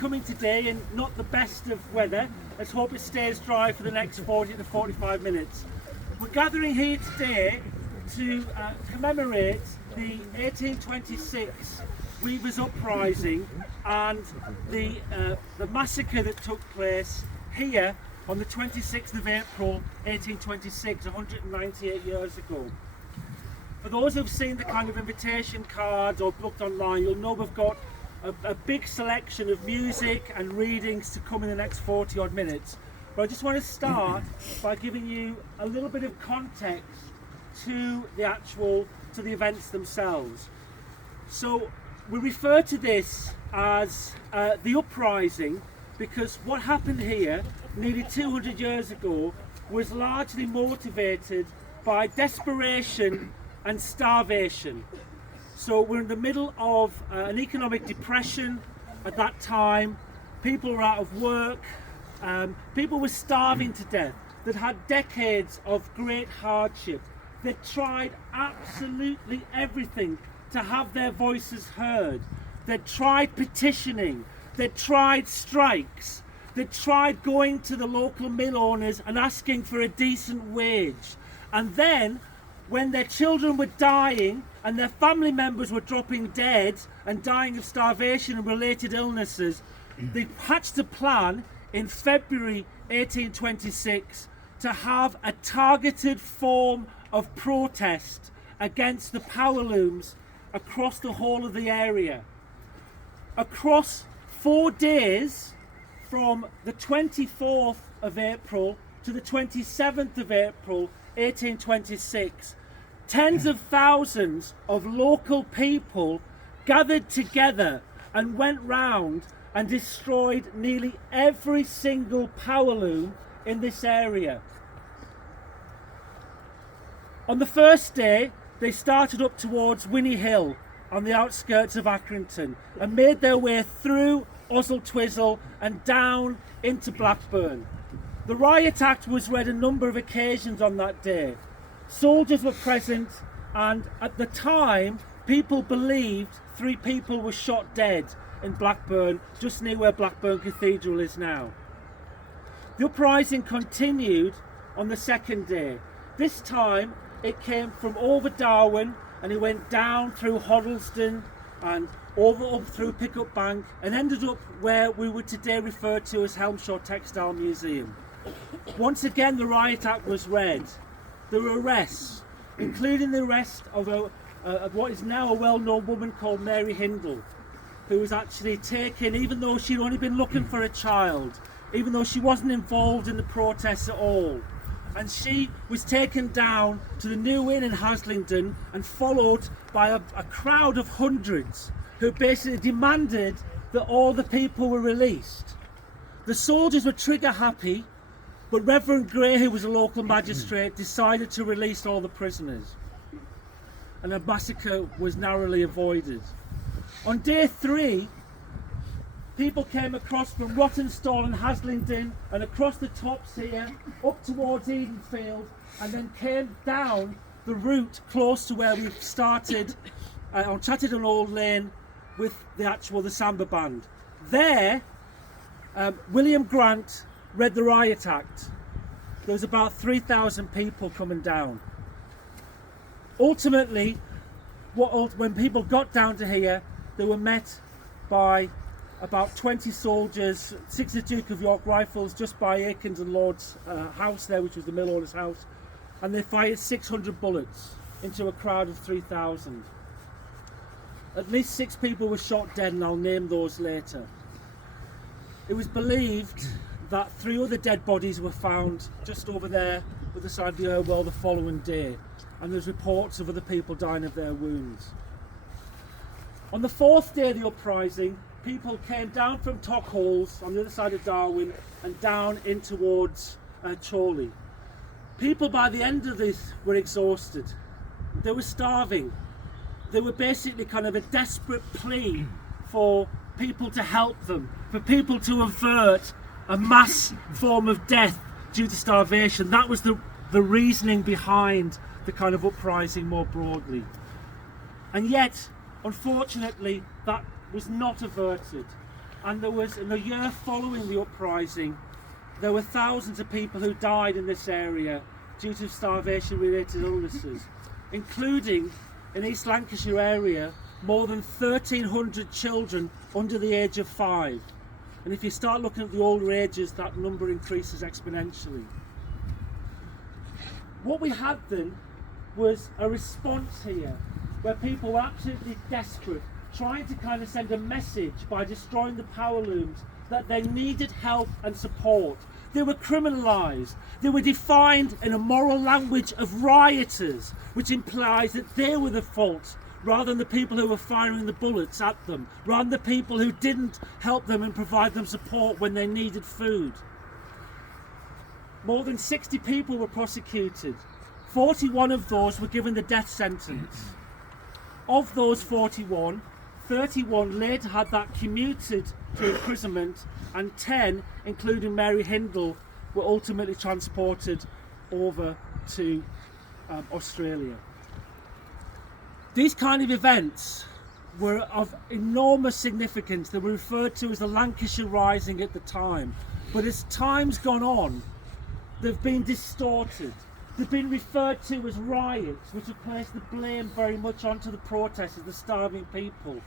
coming today in not the best of weather. Let's hope it stays dry for the next 40 to 45 minutes. We're gathering here today to commemorate the 1826 Weavers' Uprising and the massacre that took place here on the 26th of April 1826, 198 years ago. For those who've seen the kind of invitation cards or booked online, you'll know we've got a big selection of music and readings to come in the next 40 odd minutes. But I just want to start by giving you a little bit of context to the events themselves. So we refer to this as the Uprising because what happened here nearly 200 years ago was largely motivated by desperation and starvation. So we're in the middle of an economic depression at that time. People were out of work, people were starving to death. They'd had decades of great hardship. They tried absolutely everything to have their voices heard. They tried petitioning, they tried strikes, they tried going to the local mill owners and asking for a decent wage. And then when their children were dying and their family members were dropping dead and dying of starvation and related illnesses, they hatched a plan in February 1826 to have a targeted form of protest against the power looms across the whole of the area. Across 4 days, from the 24th of April to the 27th of April 1826, tens of thousands of local people gathered together and went round and destroyed nearly every single power loom in this area. On the first day, they started up towards Winnie Hill on the outskirts of Accrington and made their way through Oswald Twizel and down into Blackburn. The Riot Act was read a number of occasions on that day. Soldiers were present, and at the time people believed 3 people were shot dead in Blackburn, just near where Blackburn Cathedral is now. The uprising continued on the second day. This time it came from over Darwen and it went down through Hoddleston and over up through Pickup Bank and ended up where we would today refer to as Helmshaw Textile Museum. Once again the Riot Act was read. There were arrests, including the arrest of what is now a well-known woman called Mary Hindle, who was actually taken even though she'd only been looking for a child, even though she wasn't involved in the protests at all. And she was taken down to the New Inn in Haslingden and followed by a crowd of hundreds who basically demanded that all the people were released. The soldiers were trigger happy, but Reverend Gray, who was a local magistrate, decided to release all the prisoners. And a massacre was narrowly avoided. On day 3, people came across from Rottenstall and Haslingden and across the tops here, up towards Edenfield, and then came down the route close to where we started on Chatterton Old Lane with the Samba Band. There, William Grant read the Riot Act. There was about 3,000 people coming down. Ultimately, when people got down to here, they were met by about 20 soldiers, 6 of the Duke of York Rifles just by Aikens and Lord's house there, which was the mill owner's house, and they fired 600 bullets into a crowd of 3,000. At least 6 people were shot dead, and I'll name those later. It was believed that 3 other dead bodies were found just over there with the side of the Irwell the following day, and there's reports of other people dying of their wounds. On the 4th day of the uprising, people came down from Tockholes on the other side of Darwen and down in towards Chorley. People by the end of this were exhausted. They were starving. They were basically kind of a desperate plea for people to help them, for people to avert a mass form of death due to starvation. That was the reasoning behind the kind of uprising more broadly. And yet, unfortunately, that was not averted. And there was, in the year following the uprising, there were thousands of people who died in this area due to starvation-related illnesses, including in East Lancashire area more than 1,300 children under the age of 5. And if you start looking at the older ages, that number increases exponentially. What we had then was a response here where people were absolutely desperate, trying to kind of send a message by destroying the power looms that they needed help and support. They were criminalised. They were defined in a moral language of rioters, which implies that they were the fault rather than the people who were firing the bullets at them, rather than the people who didn't help them and provide them support when they needed food. More than 60 people were prosecuted. 41 of those were given the death sentence. Of those 41, 31 later had that commuted to imprisonment, and 10, including Mary Hindle, were ultimately transported over to Australia. These kind of events were of enormous significance. They were referred to as the Lancashire Rising at the time. But as time's gone on, they've been distorted. They've been referred to as riots, which have placed the blame very much onto the protesters, the starving people.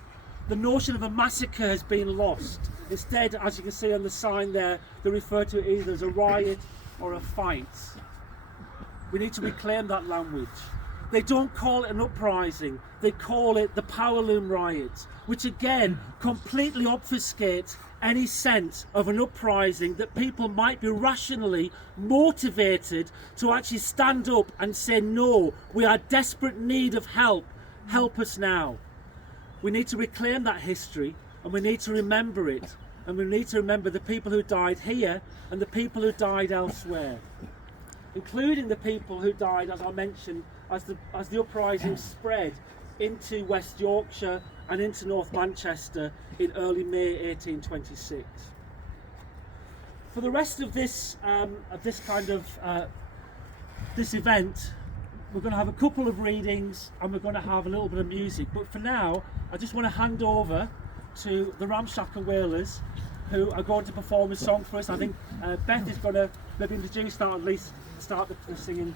The notion of a massacre has been lost. Instead, as you can see on the sign there, they refer to it either as a riot or a fight. We need to reclaim that language. They don't call it an uprising, they call it the power loom riots, which again completely obfuscates any sense of an uprising, that people might be rationally motivated to actually stand up and say, no, we are in desperate need of help us now. We need to reclaim that history, and we need to remember it, and we need to remember the people who died here and the people who died elsewhere, including the people who died, as I mentioned, as the uprising spread into West Yorkshire and into North Manchester in early May 1826. For the rest of this this event, we're going to have a couple of readings and we're going to have a little bit of music. But for now, I just want to hand over to the Ramshackle Wailers, who are going to perform a song for us. I think Beth is going to maybe introduce that, or at least start the singing.